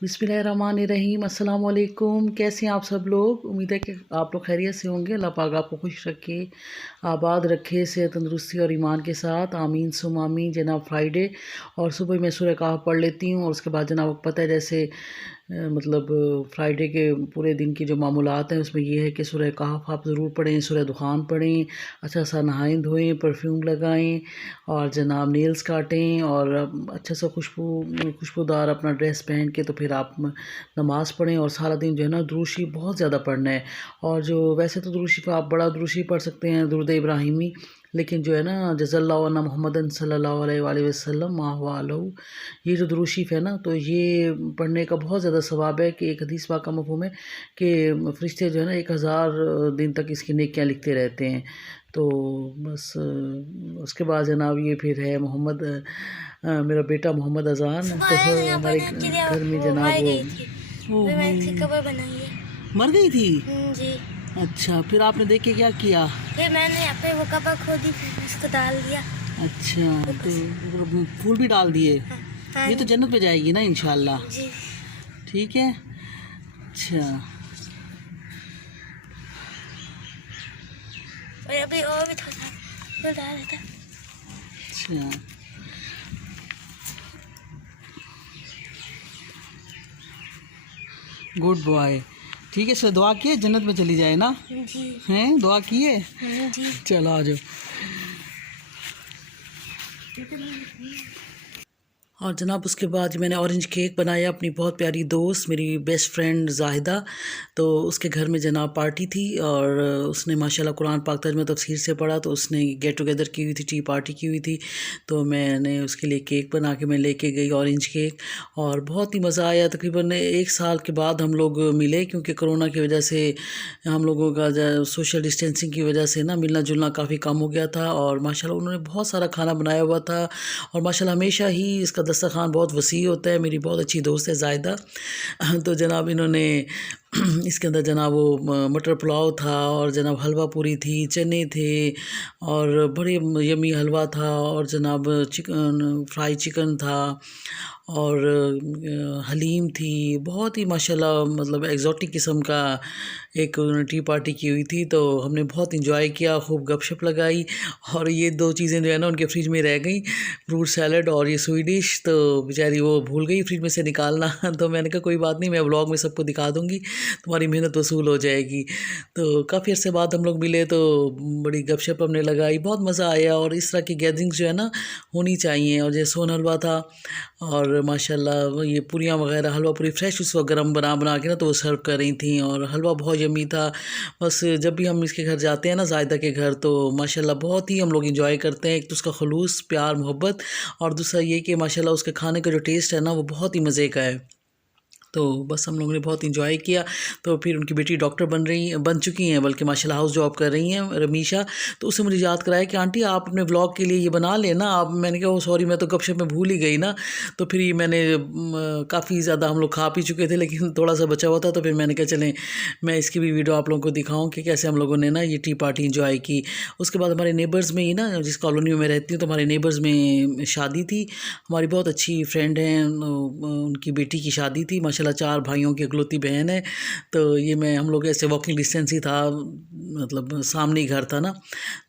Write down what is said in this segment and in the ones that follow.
बिस्मिल्लाहिर्रहमानिर्रहीम। अस्सलाम वालेकुम। कैसे हैं आप सब लोग? उम्मीद है कि आप लोग खैरियत से होंगे। अल्लाह पाक आपको खुश रखे, आबाद रखे, सेहत तंदुरुस्ती और ईमान के साथ। आमीन सुम आमीन। जनाब फ्राइडे और सुबह मैं सूरह कहफ पढ़ लेती हूँ और उसके बाद जनाब आपको पता है जैसे मतलब फ्राइडे के पूरे दिन की जो मामूलात हैं उसमें ये है कि सूरह कहफ आप ज़रूर पढ़ें, सूरह दुखान पढ़ें, अच्छा सा नहाएं धोएं, परफ्यूम लगाएं और जनाब नेल्स काटें और अच्छा सा खुशबूदार अपना ड्रेस पहन के तो फिर आप नमाज़ पढ़ें और सारा दिन जो है ना दुरूद शरीफ बहुत ज़्यादा पढ़ना है। और जो वैसे तो दुरूद शरीफ आप बड़ा दुरूद शरीफ पढ़ सकते हैं, दुरूद इब्राहिमी, लेकिन जो है ना जज़ल्लाहु अन्ना मुहम्मदन सल्लल्लाहु अलैहि वसल्लम मा हुवा अलहु, ये जो दुरूद शरीफ है ना तो ये पढ़ने का बहुत ज़्यादा सवाब है कि एक हदीस पाक का मफ़हूम है कि फ़रिश्ते जो है ना 1000 दिन तक इसकी नेकियां लिखते रहते हैं। तो बस उसके बाद जनाब ये फिर है मोहम्मद मेरा बेटा मोहम्मद अज़ान, तो यहाँ हमारे पर एक्चुअली घर में वो जनाब मर वो गई थी, फिर मैंने इसकी कबर बनाई है। मर गई थी। जी। अच्छा, फिर आपने देख के क्या किया? फिर मैंने यहाँ पे वो कबर खोदी, फिर उसको डाल दिया। अच्छा, तो फूल भी डाल दिए। हाँ ये तो जन्नत पे जाएगी ना इंशाल्लाह। जी। ठीक है। अच्छा, और अभी और भी थोड़ा फूल डाल देता। अच्छा, गुड बॉय। ठीक है, सर दुआ किए जन्नत में चली जाए ना। जी। हैं, दुआ किए। जी। चलो आ जाओ। और जनाब उसके बाद मैंने ऑरेंज केक बनाया अपनी बहुत प्यारी दोस्त मेरी बेस्ट फ्रेंड जाहिदा, तो उसके घर में जनाब पार्टी थी और उसने माशाल्लाह कुरान पाक तर्जुमा तफसीर से पढ़ा, तो उसने गेट टुगेदर की हुई थी, टी पार्टी की हुई थी, तो मैंने उसके लिए केक बना के मैं लेके गई ऑरेंज केक और बहुत ही मज़ा आया। तकरीबन 1 साल के बाद हम लोग मिले क्योंकि कोरोना की वजह से हम लोगों का सोशल डिस्टेंसिंग की वजह से ना मिलना जुलना काफ़ी कम हो गया था और माशाल्लाह उन्होंने बहुत सारा खाना बनाया हुआ था और माशाल्लाह हमेशा ही इसका दस्तरखान बहुत वसी होता है। मेरी बहुत अच्छी दोस्त है जायदा, तो जनाब इन्होंने इसके अंदर जनाब वो मटर पुलाव था और जनाब हलवा पूरी थी, चने थे और बड़े यमी हलवा था और जनाब चिकन फ्राई चिकन था और हलीम थी। बहुत ही माशाल्लाह मतलब एग्जॉटिक किस्म का एक टी पार्टी की हुई थी, तो हमने बहुत इंजॉय किया, खूब गपशप लगाई और ये दो चीज़ें जो है ना उनके फ्रिज में रह गई, फ्रूट सैलड और ये स्वीट डिश, तो बेचारी वो भूल गई फ्रिज में से निकालना तो मैंने कहा कोई बात नहीं, मैं व्लॉग में सबको दिखा दूँगी, तुम्हारी मेहनत वसूल हो जाएगी। तो काफ़ी अर्से बाद हम लोग मिले तो बड़ी गपशप हमने लगाई, बहुत मज़ा आया और इस तरह की गैदरिंग्स जो है ना होनी चाहिए। और जैसे सोन हलवा था और माशाल्लाह ये पूरियाँ वगैरह हलवा पूरी फ्रेश उस वक्त गरम बना बना के ना तो वो सर्व कर रही थी और हलवा बहुत यम्मी था। बस जब भी हम इसके घर जाते हैं ना जायदा के घर तो माशाल्लाह बहुत ही हम लोग इंजॉय करते हैं। एक तो उसका खलूस प्यार मोहब्बत और दूसरा ये कि माशाल्लाह उसके खाने का जो टेस्ट है ना वो बहुत ही मज़े का है। तो बस हम लोगों ने बहुत इंजॉय किया। तो फिर उनकी बेटी डॉक्टर बन चुकी हैं, बल्कि माशाल्लाह हाउस जॉब कर रही हैं रमीशा, तो उसने मुझे याद कराया कि आंटी आप अपने व्लॉग के लिए ये बना लेना आप। मैंने कहा ओ सॉरी मैं तो गपशप में भूल ही गई ना। तो फिर ये मैंने काफ़ी ज़्यादा हम लोग खा पी चुके थे लेकिन थोड़ा सा बचा हुआ था, तो फिर मैंने कहा चलें मैं इसकी भी वीडियो आप लोगों को दिखाऊँ कि कैसे हम लोगों ने ना ये टी पार्टी इंजॉय की। उसके बाद हमारे नेबर्स में ही ना, जिस कॉलोनी में मैं रहती हूँ तो हमारे नेबर्स में शादी थी। हमारी बहुत अच्छी फ्रेंड हैं, उनकी बेटी की शादी थी। माशाल्लाह 4 भाइयों की इकलौती बहन है। तो ये मैं हम लोग ऐसे वॉकिंग डिस्टेंस ही था, मतलब सामने ही घर था ना,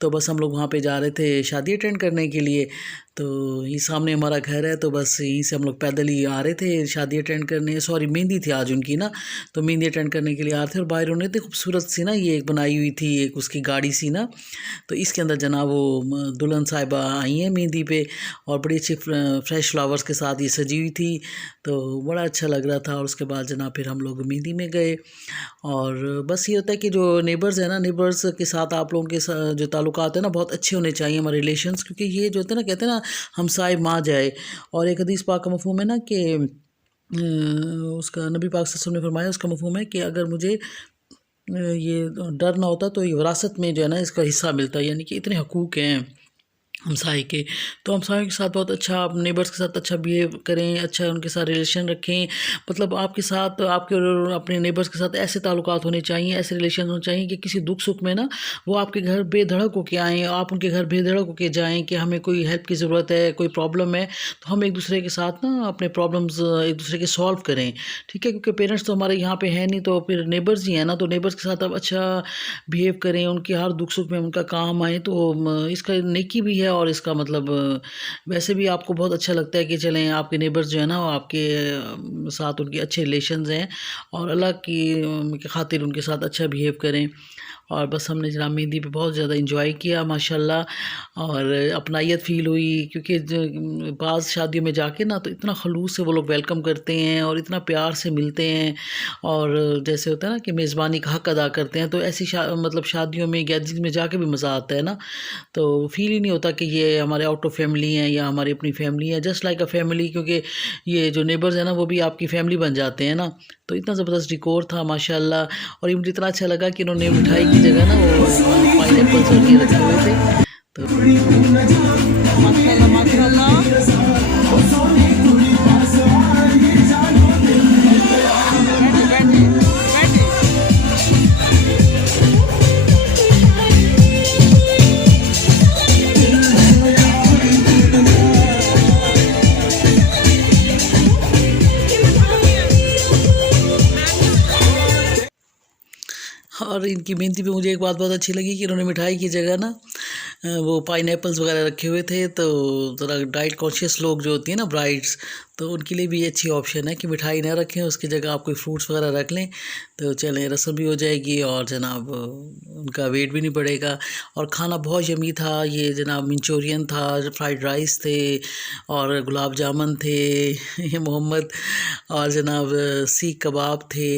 तो बस हम लोग वहाँ पे जा रहे थे शादी अटेंड करने के लिए। तो ये सामने हमारा घर है, तो बस यहीं से हम लोग पैदल ही आ रहे थे शादी अटेंड करने। सॉरी मेहंदी थी आज उनकी ना, तो मेहंदी अटेंड करने के लिए आ रहे थे और बाहर उन्होंने इतनी खूबसूरत सी ना ये एक बनाई हुई थी एक उसकी गाड़ी सी ना, तो इसके अंदर जनाब वो दुल्हन साहिबा आई हैं मेहंदी पे और बड़ी अच्छी फ्रेश फ्लावर्स के साथ ये सजी हुई थी, तो बड़ा अच्छा लग रहा था। और उसके बाद जनाब फिर हम लोग मेहंदी में गए और बस ये होता है कि जो नेबर्स है ना, नेबर्स के साथ आप लोगों के जो ताल्लुकात है ना बहुत अच्छे होने चाहिए हमारे रिलेशंस, क्योंकि ये जो होते हैं ना कहते हैं ना हमसाए माँ जाए। और एक हदीस पाक का मफ़हूम है ना कि उसका नबी पाक सल्लल्लाहु अलैहि वसल्लम ने फरमाया, उसका मफ़हूम है कि अगर मुझे ये डर ना होता तो ये विरासत में जो है ना इसका हिस्सा मिलता है, यानी कि इतने हकूक़ हैं हमसाए के। तो हमसायों के साथ बहुत अच्छा, आप नेबर्स के साथ अच्छा बिहेव करें, अच्छा उनके साथ रिलेशन रखें। मतलब आपके साथ, आपके और अपने नेबर्स के साथ ऐसे ताल्लुकात होने चाहिए, ऐसे रिलेशन होने चाहिए कि किसी दुख सुख में ना वो आपके घर बेधड़क होके आएँ, आप उनके घर बेधड़क होके जाएँ कि हमें कोई हेल्प की ज़रूरत है, कोई प्रॉब्लम है, तो हम एक दूसरे के साथ ना अपने प्रॉब्लम्स एक दूसरे के सॉल्व करें, ठीक है? क्योंकि पेरेंट्स तो हमारे यहाँ पे हैं नहीं, तो फिर नेबर्स ही हैं ना, तो नेबर्स के साथ आप अच्छा बिहेव करें, उनके हर दुख सुख में उनका काम आएँ, तो इसका नेकी भी है और इसका मतलब वैसे भी आपको बहुत अच्छा लगता है कि चलें आपके नेबर्स जो है ना वो आपके साथ उनके अच्छे रिलेशंस हैं, और अल्लाह की खातिर उनके साथ अच्छा बिहेव करें। और बस हमने जनाब मेहंदी पे बहुत ज़्यादा इंजॉय किया माशाल्लाह, और अपनायत फ़ील हुई, क्योंकि बाज़ शादियों में जाके ना तो इतना खलूस से वो लोग वेलकम करते हैं और इतना प्यार से मिलते हैं, और जैसे होता है ना कि मेज़बानी का हक़ अदा करते हैं, तो ऐसी मतलब शादियों में, गैदरिंग में जाके भी मज़ा आता है ना। तो फ़ील ही नहीं होता कि ये हमारे आउट ऑफ फैमिली हैं या हमारी अपनी फैमिली है, जस्ट लाइक अ फैमिली, क्योंकि ये जो नेबर्स हैं ना वो भी आपकी फैमिली बन जाते हैं ना। तो इतना ज़बरदस्त डिकोर था माशाल्लाह, और ये मुझे इतना अच्छा लगा कि इन्होंने मिठाई की जगह ना वो पाइनएप्पल्स और ये रखे हुए थे। तो माशाल्लाह माशाल्लाह। और इनकी मेहंदी पे मुझे एक बात बहुत अच्छी लगी कि इन्होंने मिठाई की जगह ना वो पाइनएप्पल्स वगैरह रखे हुए थे, तो ज़रा डाइट कॉन्शियस लोग जो होती हैं ना ब्राइड्स, तो उनके लिए भी ये अच्छी ऑप्शन है कि मिठाई ना रखें, उसकी जगह आप कोई फ्रूट्स वगैरह रख लें, तो चलें रस्म भी हो जाएगी और जनाब उनका वेट भी नहीं बढ़ेगा। और खाना बहुत यमी था, ये जनाब मंचूरियन था, फ्राइड राइस थे, और गुलाब जामुन थे ये मोहम्मद, और जनाब सीख कबाब थे,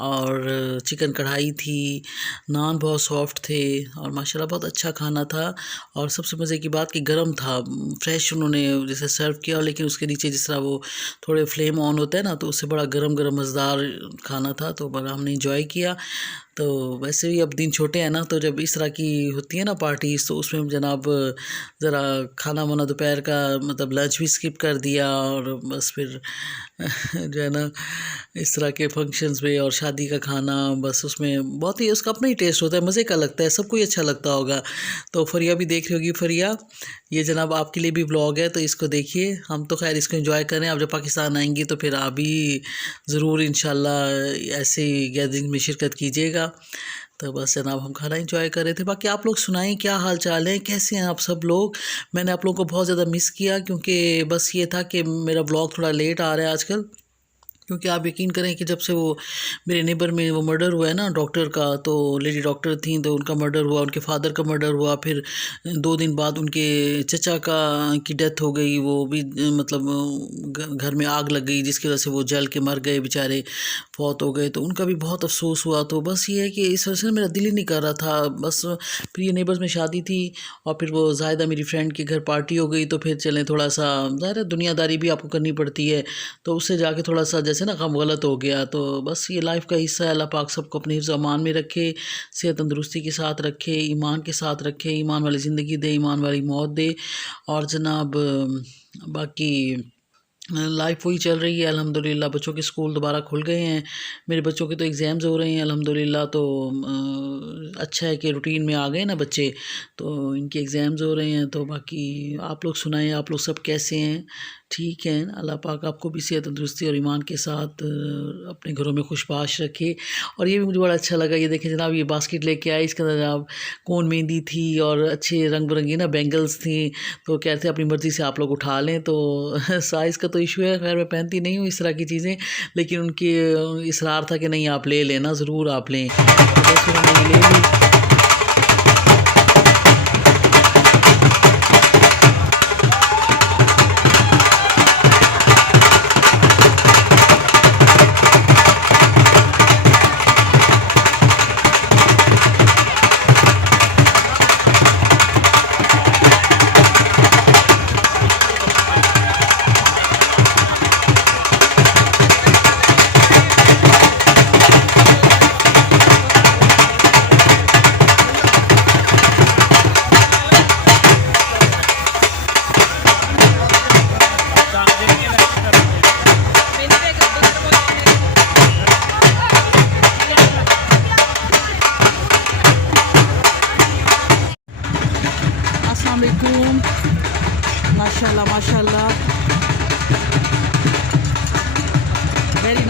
और चिकन कढ़ाई थी, नान बहुत सॉफ्ट थे, और माशाल्लाह बहुत अच्छा खाना था। और सबसे मज़े की बात कि गरम था, फ्रेश उन्होंने जैसे सर्व किया, लेकिन उसके नीचे जिस तरह वो थोड़े फ्लेम ऑन होता है ना, तो उससे बड़ा गरम गरम मज़ेदार खाना था, तो बड़ा हमने इंजॉय किया। तो वैसे भी अब दिन छोटे हैं ना, तो जब इस तरह की होती है ना पार्टीज़, तो उसमें जनाब ज़रा खाना वाना दोपहर का मतलब लंच भी स्किप कर दिया, और बस फिर जो है ना इस तरह के फंक्शंस में और शादी का खाना, बस उसमें बहुत ही उसका अपना ही टेस्ट होता है, मज़े का लगता है, सबको ही अच्छा लगता होगा। तो फरिया भी देख रही होगी, फरिया ये जनाब आपके लिए भी व्लॉग है, तो इसको देखिए। हम तो खैर इसको एंजॉय करें, आप जब पाकिस्तान आएंगी तो फिर आप भी ज़रूर इंशाल्लाह ऐसे गैदरिंग में शिरकत कीजिएगा। तो बस जनाब हम खाना एंजॉय कर रहे थे। बाकी आप लोग सुनाएं, क्या हाल चाल है, कैसे हैं आप सब लोग? मैंने आप लोगों को बहुत ज़्यादा मिस किया, क्योंकि बस ये था कि मेरा व्लॉग थोड़ा लेट आ रहा है आजकल, क्योंकि आप यकीन करें कि जब से वो मेरे नेबर में वो मर्डर हुआ है ना डॉक्टर का, तो लेडी डॉक्टर थी, तो उनका मर्डर हुआ, उनके फादर का मर्डर हुआ, फिर 2 दिन बाद उनके चचा का की डेथ हो गई, वो भी मतलब घर में आग लग गई जिसकी वजह से वो जल के मर गए बेचारे, फौत हो गए, तो उनका भी बहुत अफसोस हुआ। तो बस ये है कि इस वजह से मेरा दिल ही नहीं कर रहा था, बस फिर ये नेबर्स में शादी थी, और फिर वो जायदा मेरी फ्रेंड के घर पार्टी हो गई, तो फिर चलें थोड़ा सा ज़ाहिर है दुनियादारी भी आपको करनी पड़ती है, तो उससे जाके थोड़ा सा जैसे ना काम गलत हो गया। तो बस ये लाइफ का हिस्सा है, अल्लाह पाक सबको अपने हिफ्ज़ अमान में रखे, सेहत तंदुरुस्ती के साथ रखे, ईमान के साथ रखे, ईमान वाली ज़िंदगी दे, ईमान वाली मौत दे। और जनाब बाकी लाइफ वही चल रही है अल्हम्दुलिल्लाह। बच्चों के स्कूल दोबारा खुल गए हैं, मेरे बच्चों के तो एग्ज़ाम्स हो रहे हैं अल्हम्दुलिल्लाह। तो अच्छा है कि रूटीन में आ गए ना बच्चे, तो इनके एग्ज़ाम्स हो रहे हैं। तो बाकी आप लोग सुनाएं, आप लोग सब कैसे हैं? ठीक हैं? अल्लाह पाक आपको भी सेहत तंदुरुस्ती और ईमान के साथ अपने घरों में खुशबाश रखे। और ये भी मुझे बड़ा अच्छा लगा, ये देखें जनाब ये बास्केट लेके आए, इसके अंदर जनाब कोन मेहंदी थी और अच्छे रंग बिरंगी ना बैंगल्स थी, तो कहते हैं अपनी मर्ज़ी से आप लोग उठा लें। तो साइज़ का तो इशू है, खैर मैं पहनती नहीं हूँ इस तरह की चीज़ें, लेकिन उनकी इसरार था कि नहीं आप ले लेना, ज़रूर आप लें, तो बस उन्होंने ले ली।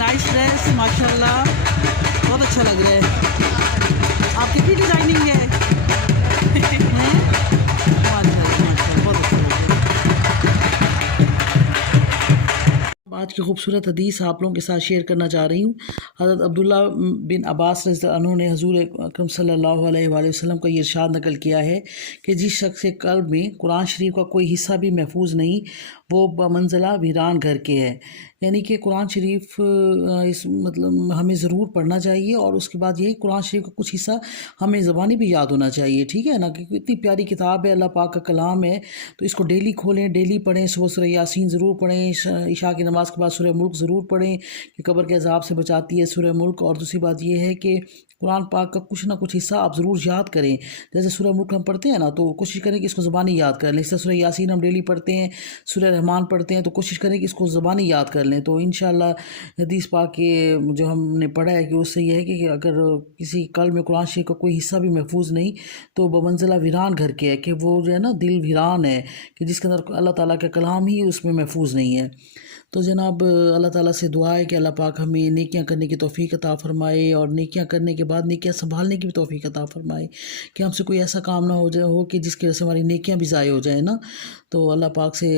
नाइस ड्रेस माशाल्लाह, बहुत अच्छा लग रहा है। आप कितनी डिज़ाइनिंग है? हैं? माशाल्लाह माशाल्लाह, बहुत अच्छा लग रहा है। आज की खूबसूरत हदीस आप लोगों के साथ शेयर करना चाह रही हूँ। हज़रत अब्दुल्ला बिन अब्बास रज़ियल्लाहु अन्हु ने हुज़ूर अकरम सल्लल्लाहु अलैहि वसल्लम का ये इरशाद नकल किया है कि जिस शख्स के क़ल्ब में कुरान शरीफ का कोई हिस्सा भी महफूज नहीं, वो बमंज़िला वीरान घर के है। यानी कि कुरान शरीफ इस मतलब हमें ज़रूर पढ़ना चाहिए, और उसके बाद यही कुरान शरीफ का कुछ हिस्सा हमें ज़बानी भी याद होना चाहिए, ठीक है ना, क्योंकि इतनी प्यारी किताब है, अल्लाह पाक का कलाम है। तो इसको डेली खोलें, डेली पढ़ें। सुबह सूरह यासीन ज़रूर पढ़ें, इशा की नमाज़ के बाद सूरह मुल्क ज़रूर पढ़ें कि कब्र के अज़ाब से बचाती है सूरह मुल्क। और दूसरी बात यह है कि कुरान पाक का कुछ ना कुछ हिस्सा आप ज़रूर याद करें। जैसे सूरह मुल्क हम पढ़ते हैं ना, तो कोशिश करें कि इसको ज़बानी याद कर लें। जैसे सूरह यासीन हम डेली पढ़ते हैं, सूरह रहमान पढ़ते हैं, तो कोशिश करें कि इसको ज़बानी याद कर लें। तो इंशाअल्लाह हदीस पाक के जो हमने पढ़ा है कि उससे यह है कि अगर किसी क़ल्ब में कुरान शरीफ का कोई हिस्सा भी महफूज नहीं, तो बमंज़िला वीरान घर के है, कि वो जो है ना दिल वीरान है, कि जिसके अंदर अल्लाह ताला का कलाम ही उसमें महफूज नहीं है। तो जनाब अल्लाह ताला से दुआ है कि अल्लाह पाक हमें नेकियां करने की तौफीक अता फ़रमाए, और नेकियां करने के बाद नेकियां संभालने की भी तौफीक अता फ़रमाए, कि हमसे कोई ऐसा काम ना हो कि जिसकी वजह से हमारी नेकियां भी ज़ाय हो जाए ना। तो अल्लाह पाक से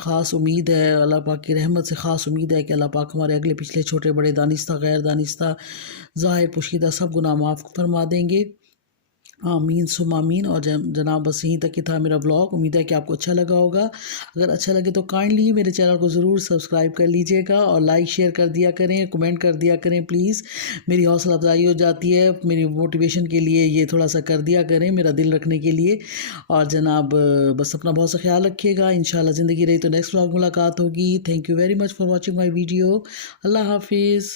ख़ास उम्मीद है, अल्लाह पाक की रहमत से ख़ास उम्मीद है कि अल्लाह पाक हमारे अगले पिछले छोटे बड़े दानिस्ता गैर दानिस्ता ज़ाहिर पोशीदा सब गुनाह माफ़ फरमा देंगे। आमीन सुम आमीन। और जनाब बस यहीं तक ही था मेरा व्लॉग। उम्मीद है कि आपको अच्छा लगा होगा। अगर अच्छा लगे तो काइंडली मेरे चैनल को ज़रूर सब्सक्राइब कर लीजिएगा, और लाइक शेयर कर दिया करें, कमेंट कर दिया करें प्लीज़। मेरी हौसला अफजाई हो जाती है, मेरी मोटिवेशन के लिए ये थोड़ा सा कर दिया करें, मेरा दिल रखने के लिए। और जनाब बस अपना बहुत सा ख्याल रखिएगा। इंशाल्लाह ज़िंदगी रही तो नेक्स्ट व्लॉग मुलाकात होगी। Thank you very much for watching my video. अल्लाह हाफिज़।